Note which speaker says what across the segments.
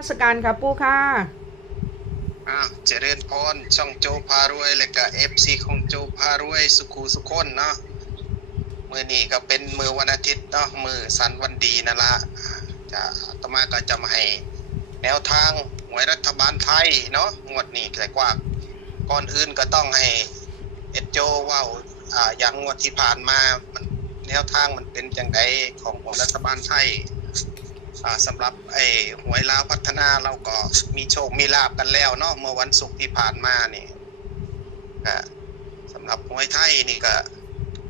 Speaker 1: ราชการค่ะปูค่ะ
Speaker 2: อ้าวเจริญพรช่องโจพารวยและก็เอฟซีของโจพารวยสุขูสุคนเนาะมือนี้ก็เป็นมือวันอาทิตย์เนาะมือสันวันดีนั่นละจะอาตมาก็จะมาให้แนวทางหวยรัฐบาลไทยเนาะงวดนี้แต่กว่าก่อนอื่นก็ต้องให้เอ็ดโจว่าอ่าอย่างงวดที่ผ่านมามันแนวทางมันเป็นจังไดของของรัฐบาลไทย สำหรับไอ้หวยลาวพัฒนาเราก็มีโชคมีลาบกันแล้วเนาะเมื่อวันศุกร์ที่ผ่านมานี่ก็สำหรับหวยไทยนี่ก็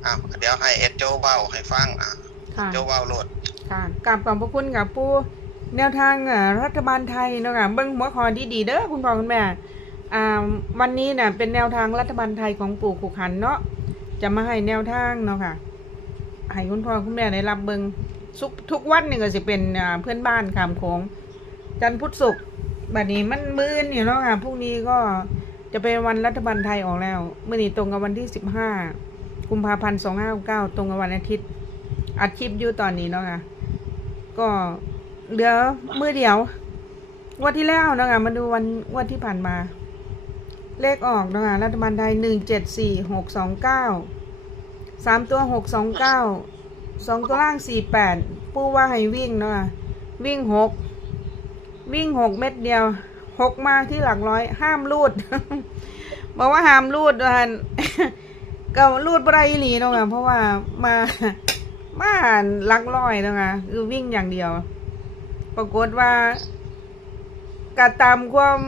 Speaker 2: อ้าวเดี๋ยวให้เอ็ดโจเว้าให้ฟังอะ
Speaker 1: ค่ะ
Speaker 2: โจเว้าโลด
Speaker 1: ค่ะกราบขอบพระคุณค่ะปูแนวทางอ่ารัฐบาลไทยเนาะค่ะเบิ้งหัวคอที่ดีๆเด้อคุณพ่อคุณแม่อ่าวันนี้เนี่ยเป็นแนวทางรัฐบาลไทยของปู่ขุขันเนาะจะมาให้แนวทางเนาะค่ะให้คุณพ่อคุณแม่ได้รับเบิ้ง ทุกทุกวันนี่ก็สิเป็นเพื่อนบ้านขามโขงจันพุทธศุกร์บัดนี้มันมื้อนี่เนาะค่ะพรุ่งนี้ก็จะเป็นวันรัฐบาลไทยออกแล้วเมื้อนี้ตรงกับวันที่สิบห้ากุมภาพันธ์สองห้าเก้าตรงกับวันอาทิตย์อัดคลิปอยู่ตอนนี้เนาะค่ะก็เหลือมือเดียววันที่แล้วเนาะค่ะมาดูวันวันที่ผ่านมา เลขออกเนาะค่ะรัฐบาลไทยหนึ่งเจ็ดสี่หกสองเก้าสามตัวหกสองเก้า สองตัวล่างสี่แปดปูว่าให้วิ่งเนาะคะวิ่งหกวิ่งหกเม็ดเดียวหกมาที่หลักร้อย ห้ามรูดบอกว่าห้ามรูดว่าหั่นก็รูดบไรหลีเนาะค่ะเพราะว่ามามาลักลอยเนาะคะคือวิ่งอย่างเดียว ปรากฏว่ากะตามความ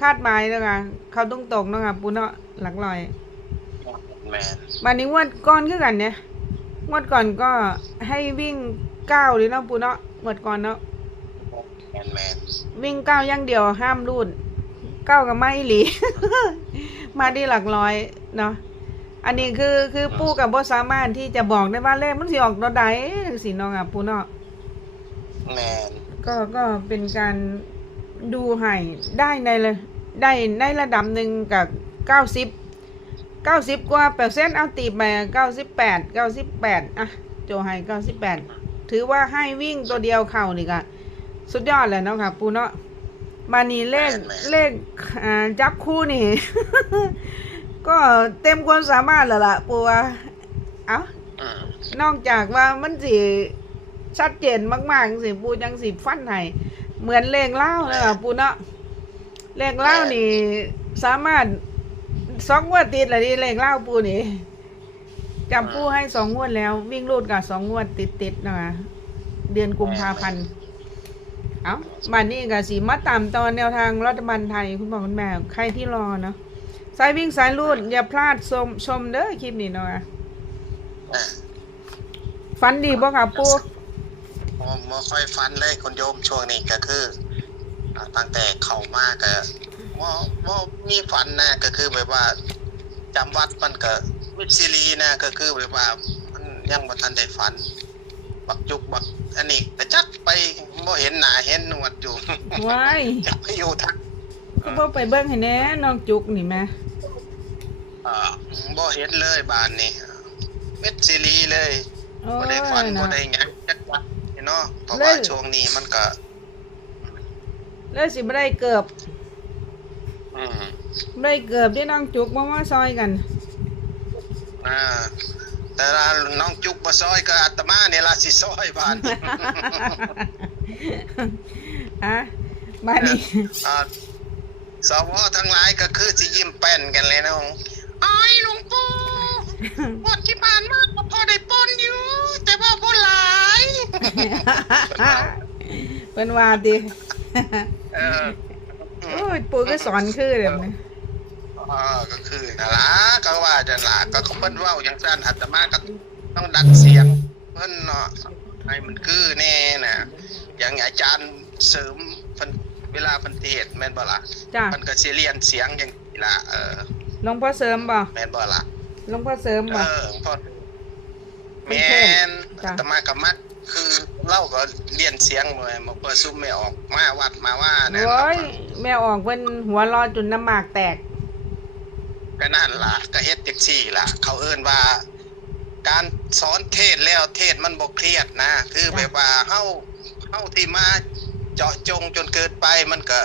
Speaker 1: คาดหมายเนาะคะเขาต้องตกเนาะคะปูเนาะหลักลอย
Speaker 2: แมน
Speaker 1: มานี้งวดก่อนคือกันเนี่ย งวดก่อนก็ให้วิ่งเก้าเลยเนาะปูเนาะงวดก่อนเนาะ
Speaker 2: แมนแมน
Speaker 1: วิ่งเก้าอย่างเดียวห้ามรูดเก้ากับไม่หลี มาที่หลักร้อยเนาะอันนี้คือคือปูกับบ่สามารถที่จะบอกได้ว่าเลขมันสิออกตัวใดสิเนาะอะปูเนาะ
Speaker 2: แมน
Speaker 1: ก็ก็เป็นการดูให้ได้ในเลยได้ในระดับหนึ่งกับเก้าสิบ เก้าสิบกว่าเปอร์เซ็นต์เอาตีไปเก้าสิบแปดเก้าสิบแปดอะโจให้เก้าสิบแปดถือว่าให้วิ่งตัวเดียวเข่านี่ก็สุดยอดเลยเนาะค่ะ ปูเนาะมานี่เลขเลขอ่าจับคู่นี่ ก็เต็มความสามารถแล้วล่ะ ปูว่าเอ้า
Speaker 2: อืม
Speaker 1: นอกจากว่ามันสิชัดเจนมากๆสิปูจังสิฟันให้เหมือนเลขเล่าเลยอะปูเนาะเลขเล่านี่สามารถ สองงวดติดเลยดิเลขเล่าปูนี่จับปูให้สองงวดแล้ว วิ่งรูดกับสองงวดติดๆนะคะเดือนกุมภาพันธ์เอ้าบันนี้ก็สีมาตามตอนแนวทางรัฐบาลไทยคุณบอกคุณแม่ใครที่รอเนาะสายวิ่งสายรูดอย่าพลาดชมชมเด้อคลิปนี้เนาะ
Speaker 2: อะ
Speaker 1: ฟันดีบ่ค่ะปู
Speaker 2: บ่บ่ค่อยฟันเลยคนโยมช่วงนี้ก็คืออ่าตั้งแต่เข้ามาก็ บ่บ่มีฝันนะก็คือแบบว่าจำวัดมันก็มิดซีรีนะก็คือแบบว่ามันยังบ่ทันได้ฝัน บักจุกบักอันนี้แต่จักไปบ่เห็นหน้าเห็นหนวดอยู่
Speaker 1: ว้าย
Speaker 2: จักไปอยู่ทาง
Speaker 1: ก็บ่ไปเบิ่งให้แหน่น้องจุกนี่แหม่
Speaker 2: อ่าบ่เห็นเลยบ้านนี้เม็ดซีรีเลย
Speaker 1: โอ้
Speaker 2: บ่
Speaker 1: ย
Speaker 2: ได้ฝันบ่
Speaker 1: นะ
Speaker 2: ได้หยังจักวัดเนาะเพราะ
Speaker 1: เลย
Speaker 2: ว่าช่วงนี้มันก็
Speaker 1: เลยสิบ่ได้เกือบ
Speaker 2: อืม
Speaker 1: บ่ได้เกือบที่น้องจุกบ่มาซอยกัน
Speaker 2: อ่าแต่ละน้องจุกบ่ซอยก็อาตมานี่ล่ะสิซอยบ้าน
Speaker 1: อะบ้านนี้
Speaker 2: อ่าสวทั้งหลายก็คือสิยิ้มแป้นกันเลยเนาะอ้ายหลวงปู่วันที่ผ่านมาก็พอได้ปนอยู่ แต่ว่าบ่หลาย
Speaker 1: เพิ่นว่าติ
Speaker 2: เออ
Speaker 1: โอ้ยปู่ก็สอนคือเด้นี่
Speaker 2: อ่าก็คือนั่นล่ะก็ว่าจังล่ะก็เขาเพิ่นเว้าอย่างซั่นอาตมาก็ต้องดัดเสียง เพิ่นเนาะให้มันคือแน่น่ะอย่างอาจารย์เสริมเพิ่นเวลาเพิ่นเทศน์แม่นบ่ล่ะ
Speaker 1: จ้ะ
Speaker 2: เพิ่นก็สิเรียนเสียงอย่างนี้ล่ะเออ
Speaker 1: หลวงพ่อเสริมบ่
Speaker 2: แม่นบ่ล่ะ
Speaker 1: หลวงพ่อเสริม
Speaker 2: เอ
Speaker 1: บ่
Speaker 2: อพ่อ
Speaker 1: เพิ่
Speaker 2: แม่
Speaker 1: นเทศน์
Speaker 2: น
Speaker 1: จ้ะ
Speaker 2: อาตมาก็มัก คือเล่าก็เรียนเสียงบ่แม่นบ่เพื่อซุ่มไม่ออกมาวัดมาว่านั่น
Speaker 1: โอ้
Speaker 2: ล่ะ
Speaker 1: ยแม่ออกเพิ่นหัวเรอจนน้ำหมากแตก
Speaker 2: ก็นั่นล่ะก็เฮ็ดจังซี่ล่ะ เขาเอิ้นว่า การสอนเทศน์แล้วเทศน์มันบ่เครียดนะ คือแบบว่าเฮาเฮาที่มาเจาะจงจนเกินไปมันก็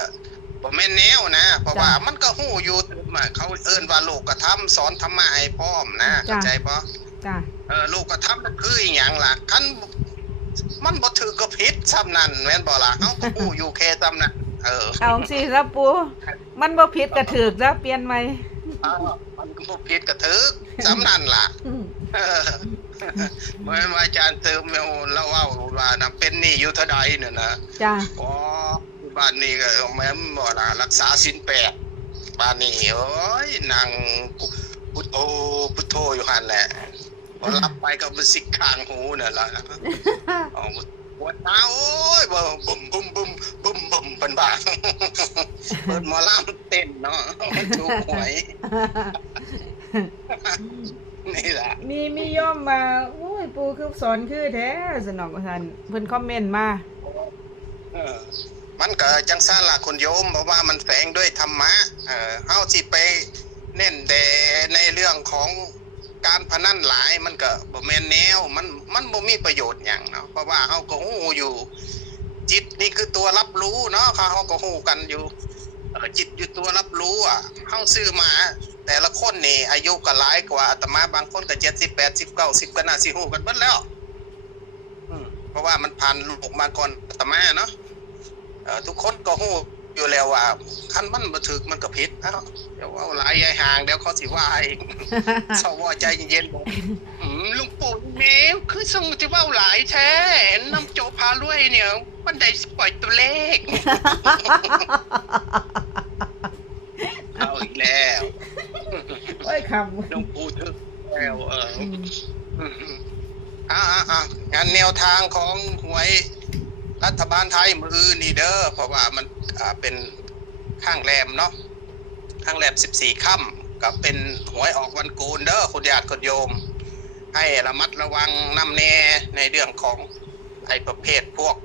Speaker 2: บ่แม่นแนวนะ เพราะว่ามันก็ฮู้อยู่มาเขาเอิ้นว่าโลกกระทำสอนธรรมะให้พร้อมนะเข้าใจบ่
Speaker 1: จ้ะ
Speaker 2: เออโลกกระทำมันคืออีหยังล่ะคัน มันบ่ถือก็ผิดซ้ำนั่นแม่นบ่ล่ะเฮาก็ฮู้อยู่แค่ซ้ำนั้นเออ
Speaker 1: เอาสิแล้วปู มันบ่ผิดก็ถูกแล้วเปลี่ยนใหม่
Speaker 2: เออมันก็บ่ผิดก็ถือซ้ำนั่นล่ะ
Speaker 1: อืม
Speaker 2: เออเหมือนว่าอาจารย์เติมเนี่ยเราเล่าว่านะเป็นหนี้อยู่เท่าใดเนี่ยนะ
Speaker 1: จ้ะ
Speaker 2: อ๋อบ้านนี้ก็แม่นบ่ล่ะรักษาศีลแปดบ้านนี้โอ้ยนั่งพุทโธพุทโธอยู่หั่นแหละ พอรับไปก็มันสิกข้างหูนั่นล่ะอ๋อปวดตาโอ้ยบ่บุ้มบุ้มบุ้มบุ้มบุ้มเป็นบ้าเปิดหมอลำเต้นเนาะถูกหวยนี่ล่ะ
Speaker 1: มีมีโย่อมมาโอ้ยปูคือสอนคือแท้สนองว่าซั่นเพิ่นคอมเมนต์มา
Speaker 2: เออมันก็จังซ่านล่ะคุณโยมเพราะว่ามันแฝงด้วยธรรมะ เออเฮาสิไปเน้นแต่ในเรื่องของ การพนันหลายมันก็บ่แม่นแนว มันมันบ่มีประโยชน์หยังเนาะเพราะว่าเฮาก็ฮู้อยู่ จิตนี่คือตัวรับรู้เนาะเขาเฮาก็ฮู้กันอยู่เออจิตอยู่ตัวรับรู้อะเฮาซื้อมา แต่ละคนนี่อายุก็หลายกว่าอาตมาบางคนก็70 80 90ก็น่าสิฮู้กันเบิดแล้วอืมเพราะว่ามันผ่านโลกมาก่อนอาตมาเนาะเอ่อทุกคนก็ฮู้ อยู่แล้วว่าคันมันบ่ถึกมันก็ผิดเอ้าเดี๋ยวเอาหลายยายห่างเดี๋ยวเขาสิว่าเองสวใจเย็นๆบอกอืมลุงปู่แมวคือส่งที่เว้าหลายแท้น้ำโจพารวยเนี่ยมันได้ปล่อยตัวเลขเอาอีกแล้ว
Speaker 1: โอ้ยค
Speaker 2: ลุงปู่ถึกแล้วเออำ
Speaker 1: อืม
Speaker 2: อืมอ่าอ่าๆงานแนวทางของหวย รัฐบาลไทยมือนี่เด้อเพราะว่ามันเป็นข้างแรมเนาะข้างแรมสิบสี่ค่ำกับเป็นหวยออกวันกูนเด้อคุณญาติคุณโยม ให้ระมัดระวังน้ำแน่ในเรื่องของไอ้ประเภทพวก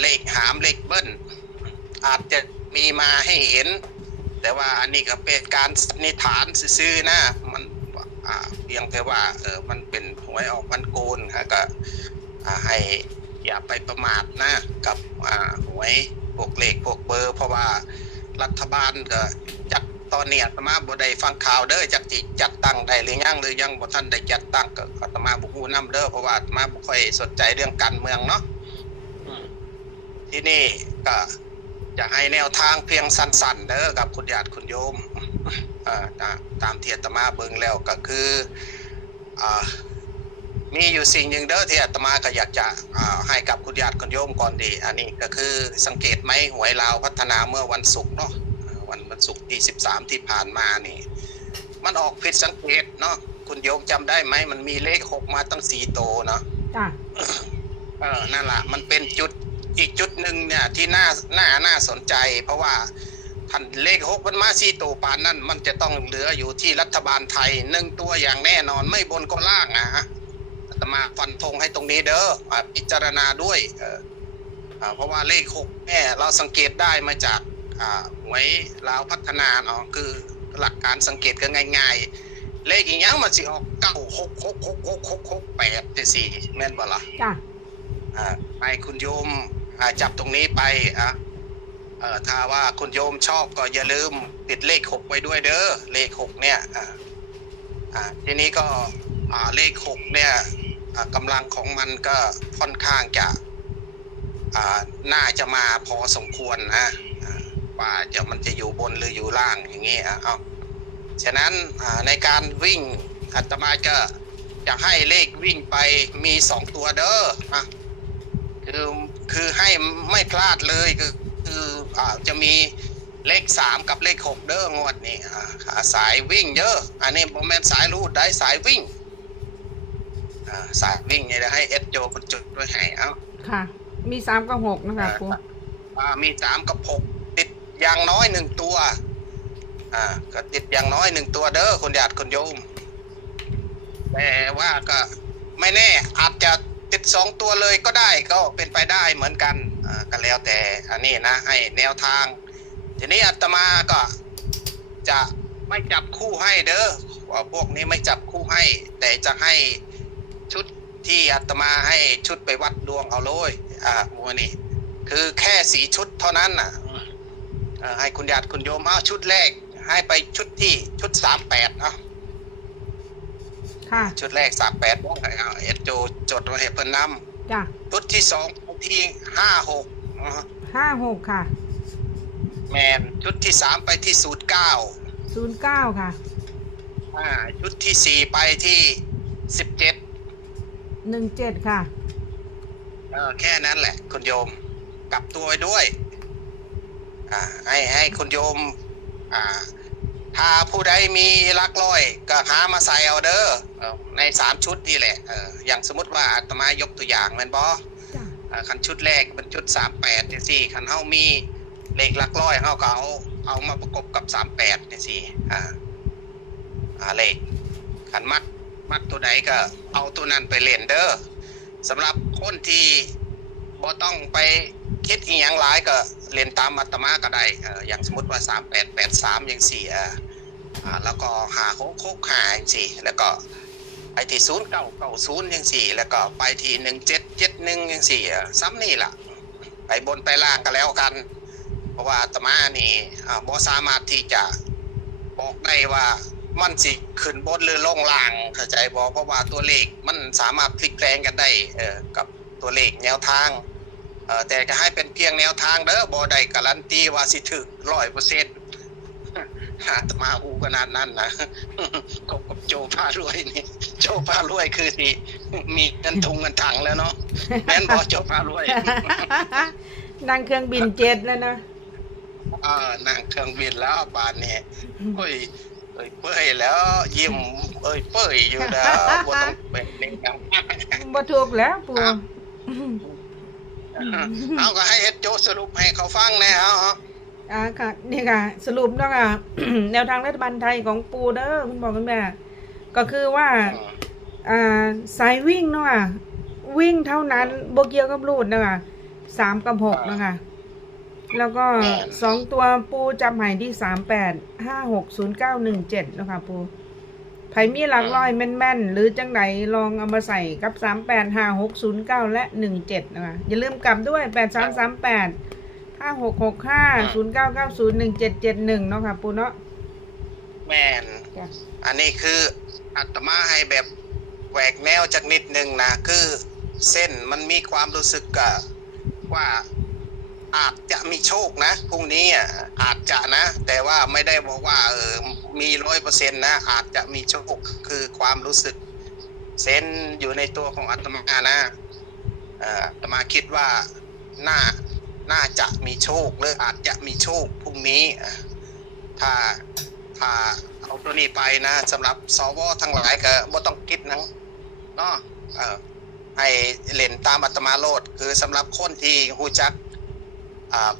Speaker 2: เลขหามเลขเบิ้ลอาจจะมีมาให้เห็น แต่ว่าอันนี้ก็เป็นการสันนิษฐานซื่อๆนะมันเพียงแต่ว่าเออมันเป็นหวยออกวันโกนฮะก็ให้ อย่าไปประมาทนะกับหวยพวกเลขพวกเบอร์ เพราะว่ารัฐบาลก็จัดตอนเนี้อาตมาบ่ได้ฟังข่าวเด้อจักจิจัดตั้งได้หรือยังหรือยังบ่ทันได้จัดตั้งก็อาตมาบ่ฮู้นํเด้อเพราะว่าอาตมาบ่ค่อยสนใจเรื่องการเมืองเนาะที่นี่ก็จะให้แนวทางเพียงสั้นๆเด้อกับคุณญาติคุณโยมเอ่อตามตามที่อาตมาเบิ่งแล้วก็คืออ่า มีอยู่สิ่งหนึ่งเด้อที่อาตมาก็อยากจะอ่าให้กับคุณญาติคุณโยมก่อนดี อันนี้ก็คือสังเกตไหมหวยลาวพัฒนาเมื่อวันศุกร์เนาะอ่าวันวันศุกร์ที่ 13 ที่ผ่านมานี่ มันออกผิดสังเกตเนาะคุณโยมจำได้ไหมมันมีเลขหกมาตั้งสี่โตวเนาะ
Speaker 1: จ้ะ
Speaker 2: เออนั่นแหละมันเป็นจุดอีกจุดหนึ่งเนี่ยที่น่าน่าน่าสนใจ เพราะว่าท่านเลขหกมันมาซีโตปานนั่นมันจะต้องเหลืออยู่ที่รัฐบาลไทยหนึ่งตัวอย่างแน่นอนไม่บนก็ล่างอะฮะ อาตมาฟันธงให้ตรงนี้เด้ออ่าพิจารณาด้วยเอออ่าเพราะว่าเลขหกเนี่ยเราสังเกตได้มาจากอ่าหวยลาวพัฒนาเนาะคือหลักการสังเกตก็ง่ายๆ เลขอีกอย่างมันสิออกเก้าหกหกหกหกหกหกแปดจังสี่แม่นบ่ล่ะ
Speaker 1: จ้ะ
Speaker 2: อ่าให้คุณโยมอ่าจับตรงนี้ไปอะเอ่อถ้าว่าคุณโยมชอบก็อย่าลืมติดเลขหกไว้ด้วยเด้อเลขหกเนี่ยอ่าอ่าทีนี้ก็อ่าเลขหกเนี่ยอ่า กำลังของมันก็ค่อนข้างจะน่าจะมาพอสมควรนะว่าจะมันจะอยู่บนหรืออยู่ล่างอย่างนี้อะเอาฉะนั้นในการวิ่งอาตมาจะจะให้เลขวิ่งไปมีสองตัวเด้ออะคือคือให้ไม่พลาดเลยคือคืออาจะมีเลขสามกับเลขหกเด้องวดนี้อ่าอ่าสายวิ่งเยอะ อันนี้โมเมนต์สายรูดได้สายวิ่ง สายวิ่งเนี่ยเดี๋ยวให้เอสโจคนจุดด้วยให้เอา
Speaker 1: ค่ะ มีสามกับหกนะคะปู
Speaker 2: อ่ามีสามกับหกติดอย่างน้อยหนึ่งตัว อ่า ก็ติดอย่างน้อยหนึ่งตัวเด้อคนญาติคนโยมแต่ว่าก็ไม่แน่อาจจะติดสองตัวเลยก็ได้ก็เป็นไปได้เหมือนกันอ่าก็แล้วแต่อันนี้นะ ให้แนวทาง ทีนี้อาตมาก็จะไม่จับคู่ให้เด้อว่าพวกนี้ไม่จับคู่ให้ แต่จะให้ ชุดที่อาตมาให้ชุดไปวัดดวงเอาเลย อ่ามัวนี้คือแค่สีชุดเท่านั้นน่ะเอ่อให้คุณญาติคุณโยมเอาชุดแรก ให้ไปชุดที่ชุดสามแปดเอา
Speaker 1: ค่ะ
Speaker 2: ชุดแรกสามแปดเอาเอสโจจดไว้ให้เพิ่นน
Speaker 1: จ้ะำ
Speaker 2: ชุดที่สองที่ห้าหก
Speaker 1: ห้าหกค่ะ
Speaker 2: แมนชุดที่สามไปที่ศูนย์เก้า
Speaker 1: ศูนย์เก้าค่ะ
Speaker 2: อ่า ชุดที่สี่ไปที่สิบเจ็ด
Speaker 1: หนึ่งเจ็ดค่ะ
Speaker 2: เออแค่นั้นแหละ คุณโยมกลับตัวไว้ด้วย อ่า ให้ให้คุณโยม อ่า ถ้าผู้ใดมีลักร้อย ก็หามาใส่เอาเด้อเออในสามชุดนี่แหละเอออย่างสมมติว่าอาตมายกตัวอย่างแมันบอ
Speaker 1: จ้ะ
Speaker 2: อ่าคันชุดแรกเป็นชุดสามแปดนี่สิคันเฮามีเลขหลักร้อยเฮาก็เอาเอามาประกบกับสามแปดนี่สิอ่าอ่าเลขคันมัก มักตัวใดก็เอาตัวนั้นไปเล่นเด้อสำหรับคนที่บ่ต้องไปคิดอีหยังหลายก็เล่นตามอัตมาก็ได้อย่างสมมติว่าสามแปดแปดสามอย่างสี่อ่าแล้วก็หาโคกโคกหาอย่างสี่แล้วก็ไปที่ศูนย์เก้าเก้าศูนย์อย่างสี่ แล้วก็ไปที่หนึ่งเจ็ดเจ็ดหนึ่งอย่างสี่ซ้ำนี่ล่ะ ไปบนไปล่างก็แล้วกัน เพราะว่าอาตมานี่บ่สามารถที่จะบอกได้ว่า มันสิขึ้นบนหรือลงล่างเข้าใจบ่เพราะว่าตัวเลขมันสามารถพลิกแปลงกันได้เออกับตัวเลขแนวทางเออแต่จะให้เป็นเพียงแนวทางเด้อบ่ได้การันตีว่าสิถึกร้อยเปอร์เซ็นต์อาตมาหูขนาดนั้นนะคบกับโจพารวยนี่ โจพารวยคือสิมีเงินทุงเงินถังแล้วเนาะแม่นบ่โจพารวย
Speaker 1: นั่งเครื่องบินเจ็ตแล้วนะ
Speaker 2: อ่านั่งเครื่องบินแล้วบานนี่เฮ้ย เอ้ยเป้ยแล้วยิ้มเอ้ยเป้ยอยู่นะบ่ต้องเป็นเล่นกัน
Speaker 1: บ่ถูกแล้วปู
Speaker 2: ครับเอาก็ให้เฮ็ดโจสรุปให้เขาฟังแน่เอาเอา
Speaker 1: อ่าค่ะนี่ค่ะ สรุปเนาะค่ะแนวทางรัฐบาลไทยของปูเด้อคุณบอกคุณแม่ก็คือว่าอ่าสายวิ่งเนาะค่ะวิ่งเท่านั้นโบเกียวกับรูดเนาะค่ะสามกับหกเนาะค่ะ แล้วก็สองตัวปูจำใหายที่สามแปดห้าหกศูนย์เก้าหนึ่งเจ็ดนาะคะปูไผมีหลักร้อยแม่นๆ หรือจังไหนลองเอามาใส่กับสามแปดห้าหกศูนย์เก้าและหนึ่งเจ็ดนะคะอย่าลืมกลับด้วยแปดสามสามแปดห้าหกหกห้าศูนย์เก้าเก้าศูนย์หนึ่งเจ็ดเจ็ดหนึ่งเนาะค่ะปูเนาะ
Speaker 2: แม่น
Speaker 1: จ้ะ
Speaker 2: อันนี้คืออาตมาให้แบบแหวกแนวจากนิดหนึ่งนะ คือเส้นมันมีความรู้สึกกะว่า อาจจะมีโชคนะพรุ่งนี้อะอาจจะนะ แต่ว่าไม่ได้บอกว่าเออมีร้อยเปอร์เซ็นต์นะอาจจะมีโชคคือความรู้สึก เซนอยู่ในตัวของอาตมานะอ่าตมาคิดว่าน่าน่าจะมีโชคหรืออาจจะมีโชคพรุ่งนี้ถ้าถ้าเอาตัวนี้ไปนะสำหรับสวทั้งหลายก็บ่ต้องคิดนังเนาะให้เล่นตามอัตมาโลด คือสำหรับคนที่ฮู้จัก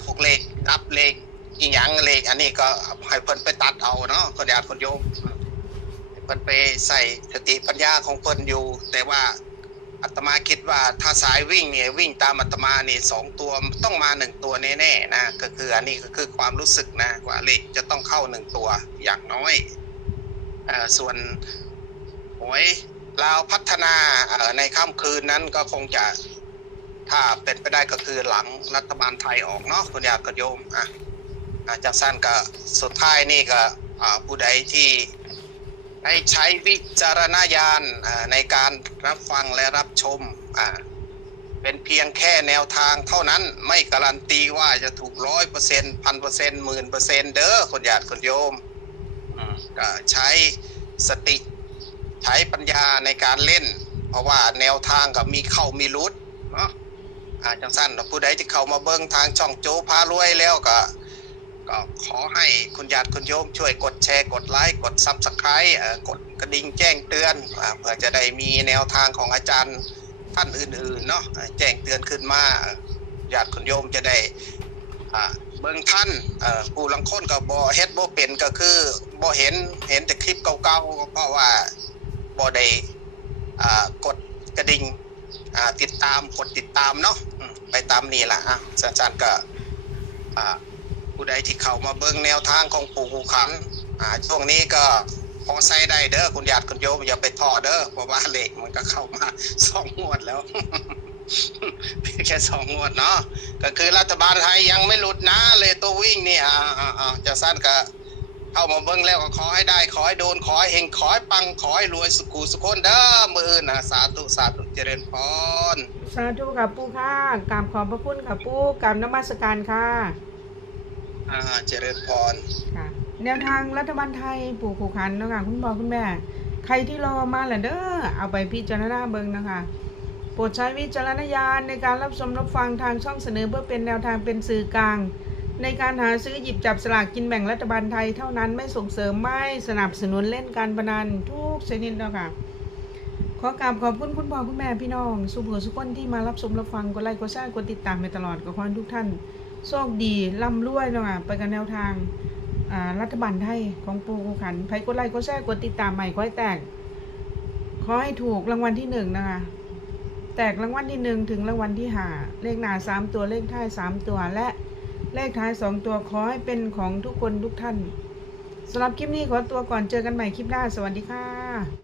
Speaker 2: พวกเลขนับเลขอีหยังเลขอันนี้ก็ให้เพิ่นไปตัดเอาเนาะคนญาติคนโยมเพิ่นไปใส่สติปัญญาของเพิ่นอยู่ แต่ว่าอาตมาคิดว่าถ้าสายวิ่งเนี่ยวิ่งตามอาตมานี่สองตัวต้องมาหนึ่งตัวแน่ๆนะก็คืออันนี้ก็คือความรู้สึกนะว่าเลขจะต้องเข้าหนึ่งตัวอย่างน้อยอ่อส่วนหวยลาวพัฒนาเอ่อในค่ำคืนนั้นก็คงจะ ถ้าเป็นไปได้ก็คือหลังรัฐบาลไทยออกเนาะคุณญาติคุณโยมอะอาจากสั้นก็สุดท้ายนี่ก็ผู้ใดที่ได้ใช้วิจารณญาณในการรับฟังและรับชมอ่าเป็นเพียงแค่แนวทางเท่านั้นไม่การันตีว่าจะถูกร้อยเปอร์เซ็นต์พันเปอร์เซ็นต์หมื่นเปอร์เซ็นต์เด้อคุณญาติคุณโยมก็ใช้สติใช้ปัญญาในการเล่น เพราะว่าแนวทางก็มีเข้ามีรุด อาจังสั้นผู้ใดที่เข้ามาเบิ่งทางช่องโจพารวยแล้วก็ ก็ขอให้คุณญาติคุณโยมช่วยกดแชร์กดไลค์กดซับสไครต์กดกระดิ่งแจ้งเตือนอเพื่อจะได้มีแนวทางของอาจารย์ท่านอื่นๆเนาะแจ้งเตือนขึ้นมาญาติคุณโยมจะได้เบิ่งท่านผู้ลังคนก็บ่เฮ็ดบ่เป็นก็คือบ่เห็นเห็นแต่คลิปเก่าๆเพราะว่าบ่ได้กดกระดิ่ง ติดตามกดติดตามเนาะไปตามนี้ล่ะอะสั้นๆก็อ่าผู้ใดที่เข้ามาเบิ่งแนวทางของปู่กูขันอ่าช่วงนี้ก็พอใส่ได้เด้อคุณญาติคุณโยมอย่าไปท้อเด้อเพราะว่าเหลขมันก็เข้ามาสองงวดแล้วแค่สองงวดเนาะก็คือรัฐบาลไทยยังไม่หลุดนะเลยตัววิ่งนี่อ่าอ่าอ่าจะสั้นก็ เข้ามาเบิ้งแล้วก็ขอให้ได้ ขอให้โดน ขอให้เฮงขอให้ปัง ขอให้รวยสุขูสุขคนเด้อมืออื่นนะสาธุสาธุเจริญพร
Speaker 1: สาธุค่ะปูค่ะกราบขอบพระคุณค่ะปูกราบนมัสการค่ะ
Speaker 2: อ่าเจริญพร
Speaker 1: ค่ะ แนวทางรัฐบาลไทยปู่ขู่ขันเนาะคะคุณพ่อคุณแม่ ใครที่รอมาแหละเด้อเอาไปพิจารณาเบิ่งนะคะโปรดใช้วิจารณญาณในการรับชมรับฟังทางช่องเสนอเพื่อเป็นแนวทางเป็นสื่อกลาง ในการหาซื้อหยิบจับสลากกินแบ่งรัฐบาลไทยเท่านั้นไม่ส่งเสริมไม่สนับสนุนเล่นการพนันทุกชนิดเนาะค่ะ ขอกราบขอบคุณคุณพ่อคุณแม่พี่น้อง สุภาพสุคนที่มารับชมรับฟังกดไลค์กดแชร์กดติดตามไปตลอดก็ขอให้ทุกท่านโชคดีร่ำรวยเนาะค่ะไปกันแนวทางรัฐบาลไทยของปูกูขันใครกดไลค์กดแชร์กดติดตามใหม่ขอให้แตก ขอให้ถูกรางวัลที่หนึ่งนะคะแตกรางวัลที่หนึ่งถึงรางวัลที่ห้าเลขหน้าสามตัวเลขท้ายสามตัวและ เลขท้ายสองตัวขอให้เป็นของทุกคนทุกท่านสำหรับคลิปนี้ขอตัวก่อนเจอกันใหม่คลิปหน้า สวัสดีค่ะ